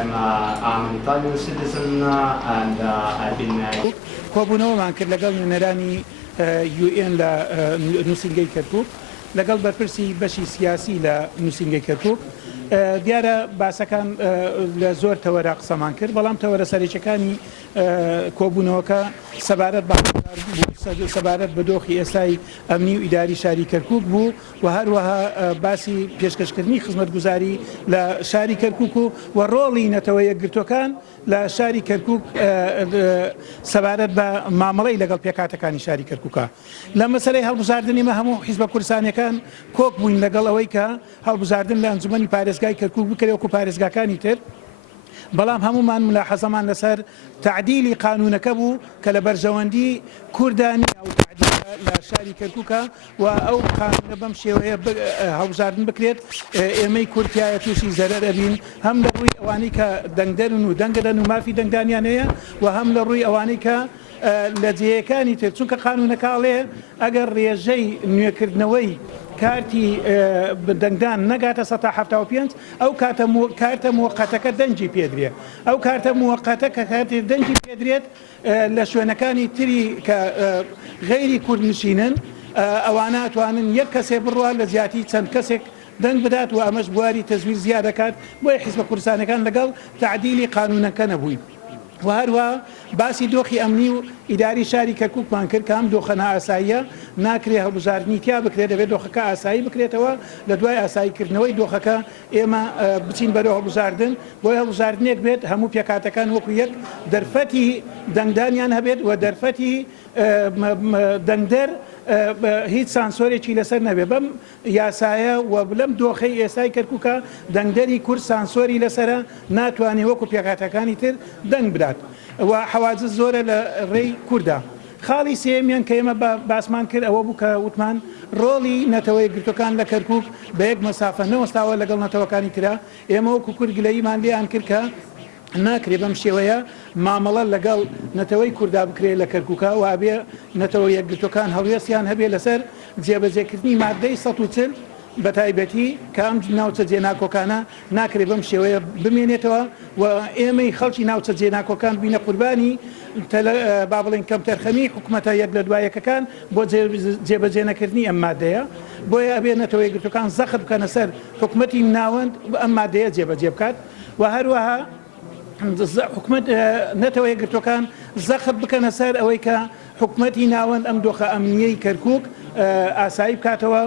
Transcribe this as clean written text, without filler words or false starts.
I'm an Italian citizen and I've been... کۆبوونەوەمان کرد لەگەڵ نوێنەرانی UN لە نووسینگەی کەرکووک لەگەڵ بەرپرسی بەشی سیاسی لە نووسینگەی کەرکووک دیارە باسەکان لە زۆر تەوەرە قسەمان کرد بەڵام تەوەرە سەرێکەکانی کۆبوونەوەکە سەبارەت بە دۆخی ئێستای ئەمنی و ئیداری شاری کەرکووک بوو و هەروەها باسی پێشکەشکردنی خزمەتگوزاری لە شاری کەرکووک و ڕۆڵی نەتەوە یەکگرتوەکان لە شاری کەرکووک سەبارەت بە مامەڵەی لەگەڵ پێکاتەکانی شاری کەرکووکە لە مەسەلەی هەڵبژاردننی هەموو حیزبە کوردستانیەکان کۆک بووین لەگەڵ ئەوەی کە هەڵبژاردن لە ئەنجومەنی پارێزگای کەرکووک بکرێت وەکو پارێزگاکانی تر بەڵام هەمومان ملاحەزەمان لەسەر تعدیلی قانونەکە بوو کە لە بەرژەوەندی کوردانی ئەو تعدیل لە شاری کەرکووکە و ئەو قانونە بەم شێوەیە هەڵبژاردن بکرێت ئێمەی کورتایە تووشی زەرەر ئەبین هەم لە ڕووی ئەوانەی کە دەنگدەرن و دەنگدەن و مافی دەنگدانیان هەیە و هەم لە ڕووی ئەوانەی کە لە جێیەکانی تر چونکە قانونەکەڵێ ئەگەر ڕێژەی نوێکردنەوەی کارتی دەنگدان نەگاتە 175 ئەو کارتە موقەتەکە دەنجی پێدرێت ئەو کارتە موقەتە کە کارتی دەنجی پێدرێت لە شوێنەکانی تری کە غەیری کوردنشینن ئەوانە ئەتوانن یەک کەسێ بڕوە لە زیاتی چەند کەسێک دەنگ بدات و ئەمەش بواری تەزویر زیاد دەکات بۆیە حیزبە کوردستانەکان لەگەڵ تعدیلی قانونەکە نەبووین و هەروە باسی دۆخی ئەمنی و ئیداری شاری کەرکووکمان کرد کە ئەم دۆخە ئاساییە ناکرێ هەڵبژاردننی تیا بکرێت دەبێت دۆخەکە ئاسایی بکرێتەوە لە دوای ئاساییکردنەوەی دۆخەکە ئێمە بچین بەرەو هەڵبژاردن بۆی هەڵبژاردنێک بێت هەموو پێکاتەکان وەکو یەک دەرفەتی دەنگدانیان هەبێت و دەرفەتی دەنگدەر هیچ سانسۆرێکی لەسەر نەبێ بەم یاسایە و لەم دۆخەی ئێستای کەرکووکە دەنگدەری کورد سانسۆری لەسرە ناتوانێت وەکو پێکاتەکانی تر دەنگ بدات و حەواجز زۆرە لە ڕێی کووردا خاڵی سێمیان کە ئێمە باسمان کرد ئەوە بوو کە وتمان ڕۆڵی نەتەوە یەکگرتوەکان لە کەرکووک بە یەک مەسافە نەوەستاوە لەگەڵ نەتەوەکانی ترا ئێمە وەکو کورد گلەییمان لێیان کرد کە ناکرێ بەم شێوەیە مامەڵە لەگەڵ نەتەوەی کووردا بکرێت لە کەرکووکە و ئابێ نەتەوە یەکگرتوەکان هەڵوێستیان هەبێ لەسەر جێبەجێکردنی مادەی 140 بە تایبەتی کە ئەم ناوچە جێناکۆکانە ناکرێت بەم شێوەیە بمێنێتەوە و ئێمەی خەڵکی ناوچە جێناکۆکان بینە قوربانی با بڵێن کەم تەرخەمی حکوومەتە یەک لە دوایەکەکان بۆ جێبەجێنەکردنی ئەم مادەیە بۆیە ئەبێ نەتەوە یەکگرتوەکان زەخت بکەنە سەر حکوومەتی ناوەند ئەم مادەیە جێبەجێ بکات و هەروەها حکومت نەتەوە یەکگرتوەکان زەخت بکەنە سەر ئەوەی کە حکوومەتی ناوەند ئەم دۆخە ئەمنیەی کەرکووک ئاسایی بکاتەوە